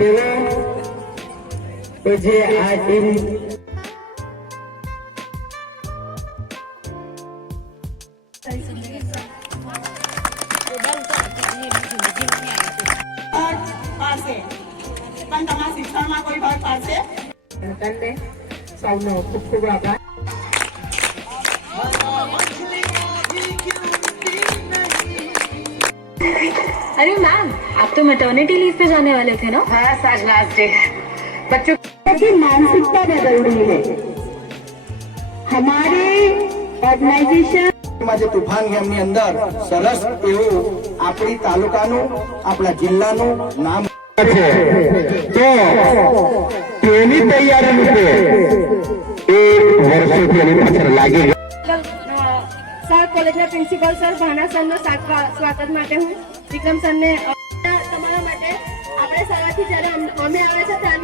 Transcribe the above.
તેઓ કે જે આ ટીમ પાડશે પણ તમારા શિક્ષણમાં કોઈ ભાગ પાડશે તને સૌનો ખૂબ ખૂબ આભાર अरे मैम आप तो मैटर्निटी लीव पे जाने वाले थे ना बस आज लास्ट डे बच्चों की मानसिकता बदल रही है हमारे ऑर्गेनाइजेशन માં જે તુફાન ગેમની અંદર સરસ એવું આપણી તાલુકાનું આપણા જિલ્લાનું નામ છે તો તેની તૈયારી રૂપે એક વર્ષોથી એની પાછળ લાગી ગયા. સર કોલેજના પ્રિન્સિપલ સર ભાના સરનો સ્વા- સ્વાગત માટે હું વિક્રમ સરને તમારા માટે આપણે સવારથી જ્યારે અમે આવે છે ત્યારે